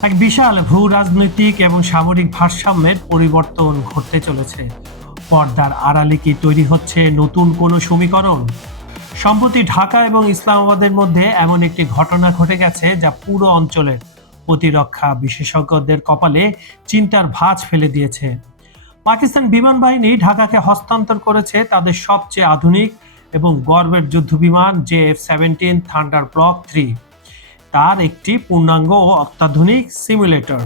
এক বিশাল ভূ রাজনৈতিক এবং সামরিক ভারসাম্যের পরিবর্তন ঘটতে চলেছে। পর্দার আড়ালে কি তৈরি হচ্ছে নতুন কোনো সমীকরণ? সম্প্রতি ঢাকা এবং ইসলামাবাদের মধ্যে এমন একটি ঘটনা ঘটে গেছে যা পুরো অঞ্চলের প্রতিরক্ষা বিশেষজ্ঞদের কপালে চিন্তার ভাঁজ ফেলে দিয়েছে। পাকিস্তান বিমান বাহিনী ঢাকাকে হস্তান্তর করেছে তাদের সবচেয়ে আধুনিক এবং গর্বের যুদ্ধবিমান JF-17 থান্ডার ব্লক 3, তার একটি পূর্ণাঙ্গ ও অত্যাধুনিক সিমুলেটর।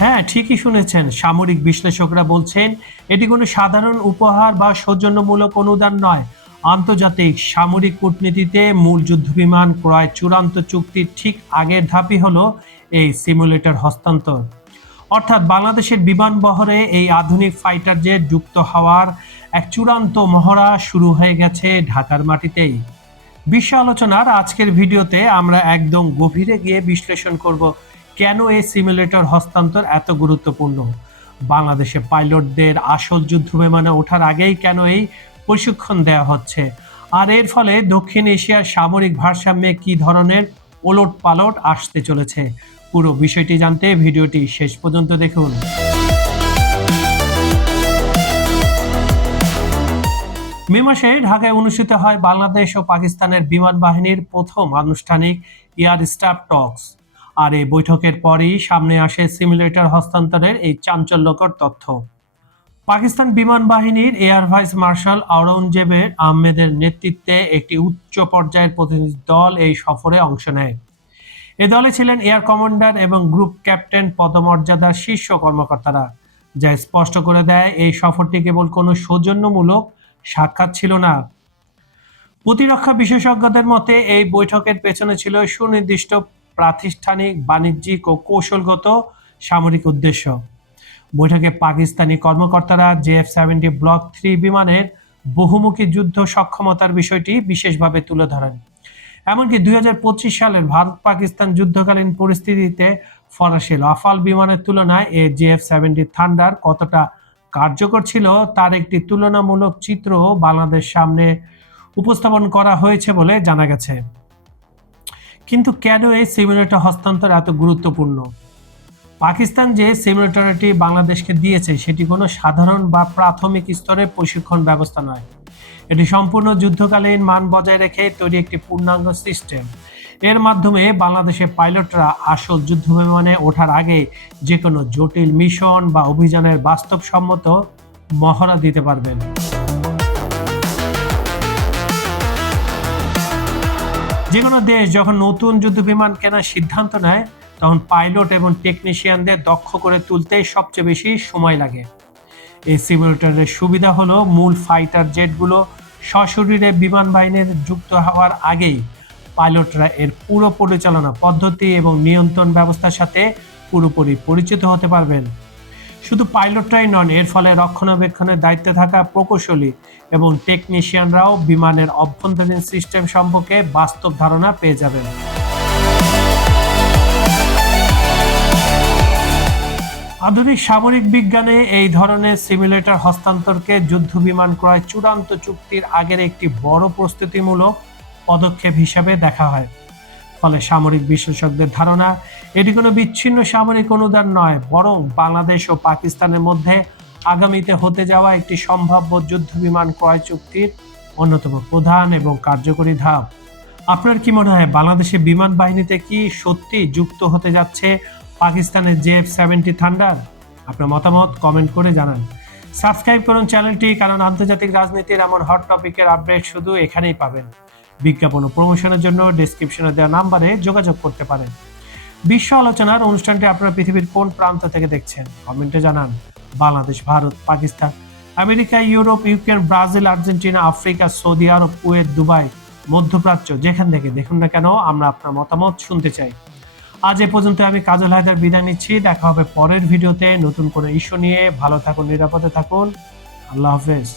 হ্যাঁ, ঠিকই শুনেছেন। সামরিক বিশ্লেষকরা বলছেন এটি কোনো সাধারণ উপহার বা সৌজন্যমূলক অনুদান নয়। আন্তর্জাতিক সামরিক কূটনীতিতে মূল যুদ্ধবিমান ক্রয় চূড়ান্ত চুক্তির ঠিক আগের ধাপই হলো এই সিমুলেটর হস্তান্তর। অর্থাৎ বাংলাদেশের বিমান বহরে এই আধুনিক ফাইটার জেট যুক্ত হওয়ার এক চূড়ান্ত মহড়া শুরু হয়ে গেছে ঢাকার মাটিতেই। বিশ্ব আলোচনার আজকের ভিডিওতে আমরা একদম গভীরে গিয়ে বিশ্লেষণ করব কেন এই সিমুলেটর হস্তান্তর এত গুরুত্বপূর্ণ, বাংলাদেশে পাইলটদের আসল যুদ্ধ বিমানে ওঠার আগেই কেন এই প্রশিক্ষণ দেওয়া হচ্ছে, আর এর ফলে দক্ষিণ এশিয়ার সামরিক ভারসাম্যে কী ধরনের ওলটপালট আসতে চলেছে। পুরো বিষয়টি জানতে ভিডিওটি শেষ পর্যন্ত দেখুন। মে মাসে ঢাকায় অনুষ্ঠিত হয় বাংলাদেশ ও পাকিস্তানের বিমান বাহিনীর প্রথম আনুষ্ঠানিক এয়ার স্টাফ টকস। আর এই বৈঠকের পরই সামনে আসে সিমুলেটর হস্তান্তরের এই চাঞ্চল্যকর তথ্য। পাকিস্তান বিমান বাহিনীর এয়ার ভাইস মার্শাল আওরঙ্গজেব আহমেদের নেতৃত্বে একটি উচ্চ পর্যায়ের প্রতিনিধি দল এই সফরে অংশ নেয়। এ দলে ছিলেন এয়ার কমান্ডার এবং গ্রুপ ক্যাপ্টেন পদমর্যাদার শীর্ষ কর্মকর্তারা, যা স্পষ্ট করে দেয় এই সফরটি কেবল কোনো সৌজন্যমূলক সাক্ষাৎ ছিল না। প্রতিরক্ষা বিশেষজ্ঞদের মতে এই বৈঠকের পেছনে ছিল সুনির্দিষ্ট প্রাতিষ্ঠানিক, বাণিজ্যিক ও কৌশলগত সামরিক উদ্দেশ্য। বৈঠকে পাকিস্তানি কর্মকর্তারা JF-17 ব্লক 3 বিমানের বহুমুখী যুদ্ধ সক্ষমতার বিষয়টি বিশেষভাবে তুলে ধরেন। এমনকি 2025 সালের ভারত পাকিস্তান যুদ্ধকালীন পরিস্থিতিতে ফরাসি রাফাল বিমানের তুলনায় এই JF-17 থান্ডার কতটা কার্যকর ছিল তার একটি তুলনামূলক চিত্র বাংলাদেশ সামনে উপস্থাপন করা হয়েছে বলে জানা গেছে। কিন্তু কেন এই সিমুলেটর হস্তান্তর এত গুরুত্বপূর্ণ? পাকিস্তান যে সিমুলেটরটি বাংলাদেশকে দিয়েছে সেটি কোনো সাধারণ বা প্রাথমিক স্তরের প্রশিক্ষণ ব্যবস্থা নয়। এটি সম্পূর্ণ যুদ্ধকালীন মান বজায় রেখে তৈরি একটি পূর্ণাঙ্গ সিস্টেম। এর মাধ্যমে বাংলাদেশের পাইলটরা আসল যুদ্ধ বিমানে ওঠার আগে যে কোনো জটিল মিশন বা অভিযানের বাস্তবসম্মত মহড়া দিতে পারবেন। যে কোনো দেশ যখন নতুন যুদ্ধ বিমান কেনার সিদ্ধান্ত নেয় তখন পাইলট এবং টেকনিশিয়ানদের দক্ষ করে তুলতেই সবচেয়ে বেশি সময় লাগে। এই সিমুলেটরের সুবিধা হলো মূল ফাইটার জেটগুলো সশরীরে বিমান বাহিনীর যুক্ত হওয়ার আগেই পাইলটরা এর পুরো পরিচালনা পদ্ধতি এবং নিয়ন্ত্রণ ব্যবস্থার সাথে পুরোপুরি পরিচিত হতে পারবেন। শুধু পাইলটরাই নন, এর ফলে রক্ষণাবেক্ষণের দায়িত্বে থাকা প্রকৌশলী এবং টেকনিশিয়ানরাও বিমানের অভ্যন্তরীণ সিস্টেম সম্পর্কে বাস্তব ধারণা পেয়ে যাবেন। আধুনিক সামরিক বিজ্ঞানে এই ধরনের সিমুলেটর হস্তান্তরকে যুদ্ধ বিমান ক্রয় চূড়ান্ত চুক্তির আগের একটি বড় প্রস্তুতিমূলক পদক্ষেপ হিসাবে দেখা হয়। ফলে সামরিক বিশ্লেষকদের ধারণা এটি কোনো বিচ্ছিন্ন সামরিক অনুদান নয়, বরং বাংলাদেশ ও পাকিস্তানের মধ্যে আগামীতে হতে যাওয়া একটি সম্ভাব্য যুদ্ধ বিমান ক্রয় চুক্তির অন্যতম প্রধান এবং কার্যকরী ধাপ। আপনার কি মনে হয় বাংলাদেশের বিমান বাহিনীতে কি সত্যি যুক্ত হতে যাচ্ছে পাকিস্তানের JF-17 থান্ডার? আপনার মতামত কমেন্ট করে জানান। সাবস্ক্রাইব করুন চ্যানেলটি, কারণ আন্তর্জাতিক রাজনীতির এমন হট টপিকের আপডেট শুধু এখানেই পাবেন। বিজ্ঞাপন ও প্রমোশনের জন্য ডেসক্রিপশনে দেওয়া নাম্বারে যোগাযোগ করতে পারেন। বিশ্ব আলোচনার অনুষ্ঠানটি আপনারা পৃথিবীর কোন প্রান্ত থেকে দেখছেন কমেন্টে জানান। Bangladesh, Bharat, Pakistan, America, Europe, Ukraine, Brazil, Argentina, Africa, Saudi Arab, Kuwait, Dubai, মধ্যপ্রাচ্য, যেখান থেকে দেখুন না কেন আমরা আপনার মতামত শুনতে চাই। আজ এ পর্যন্ত আমি কাজল হায়দার বিদায় নিচ্ছি। দেখা হবে পরের ভিডিওতে নতুন কোনো ইস্যু নিয়ে। ভালো থাকুন, নিরাপদে থাকুন। আল্লাহ হাফেজ।